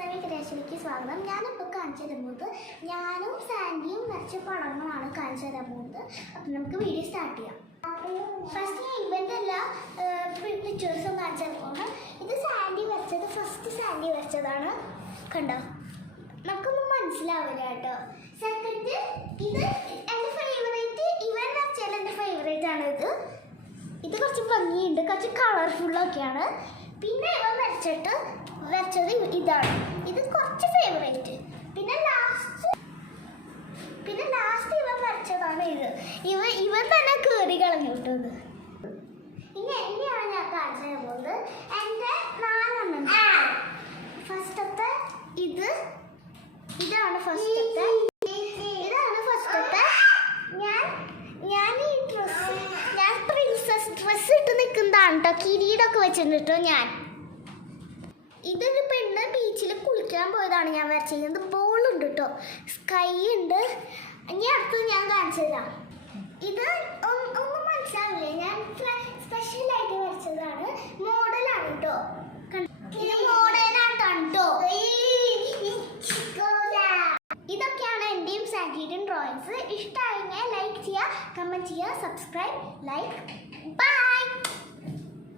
ക്രിയേഷനിലേക്ക് സ്വാഗതം. ഞാനിപ്പോൾ കാണിച്ചു തരുന്നത് ഞാനും സാൻഡിയും വരച്ച പടങ്ങളാണ് കാണിച്ചു തരാൻ പോകുന്നത്. അപ്പം നമുക്ക് വീഡിയോ സ്റ്റാർട്ട് ചെയ്യാം. ഫസ്റ്റ് ഞാൻ ഇവൻ്റെ എല്ലാ പിക്ചേഴ്സും കാണിച്ചു തരുമ്പോൾ ഇത് സാൻഡി വരച്ചത് ഫസ്റ്റ് സാൻഡി വരച്ചതാണ്. കണ്ടോ, നമുക്കൊന്നും മനസ്സിലാവില്ല കേട്ടോ. സെക്കൻഡ് ഇത് എൻ്റെ ഫേവറേറ്റ്, ഇവൻ വരച്ചാൽ എൻ്റെ ഫേവറേറ്റ് ആണ്. ഇത് കുറച്ച് ഭംഗിയുണ്ട്, കുറച്ച് കളർഫുള്ളൊക്കെയാണ്. പിന്നെ ഇവൻ വരച്ചത് ഇതാണ്, ഇത് കുറച്ച് ഫേവറേറ്റ്. പിന്നെ ലാസ്റ്റ് ഇവൻ വരച്ചതാണ് ഇവൻ തന്നെ കയറി കളഞ്ഞു വിട്ടത്. ഇനി എന്നെയാണ് ഞാൻ കാണിച്ചു പോകുന്നത്. എൻ്റെ 4 എണ്ണം. ഫസ്റ്റത്തെ ഇതാണ് ഫസ്റ്റത്തെ. ഞാൻ ഈ ഞാൻ പ്രിൻസസ് ഡ്രസ്സ് ഇട്ട് നിൽക്കുന്നതാണ് കേട്ടോ. കിരീടമൊക്കെ വെച്ചിട്ടുണ്ട് ഞാൻ. ഇതൊരു പെണ്ണ് ബീച്ചിൽ കുളിക്കാൻ പോയതാണ് ഞാൻ വരച്ചിരിക്കുന്നത്. ബോളുണ്ട് കേട്ടോ, സ്കൈ ഉണ്ട്. ഇനി അടുത്തത് ഞാൻ കാണിച്ചു തരാം. ഇത് ഒന്നും മനസ്സിലാവില്ലേ, ഞാൻ സ്പെഷ്യലായിട്ട് വരച്ചതാണ്. മോഡലാണ് കേട്ടോ, ഇത് മോഡേണായിട്ടാണ് കേട്ടോ. ഇതൊക്കെയാണ് എൻ്റെയും സാൻഡിയുടെയും ഡ്രോയിങ്സ്. ഇഷ്ടമായെങ്കിൽ ലൈക്ക് ചെയ്യുക, കമൻറ്റ് ചെയ്യുക, സബ്സ്ക്രൈബ്, ലൈക്ക്. ബൈ.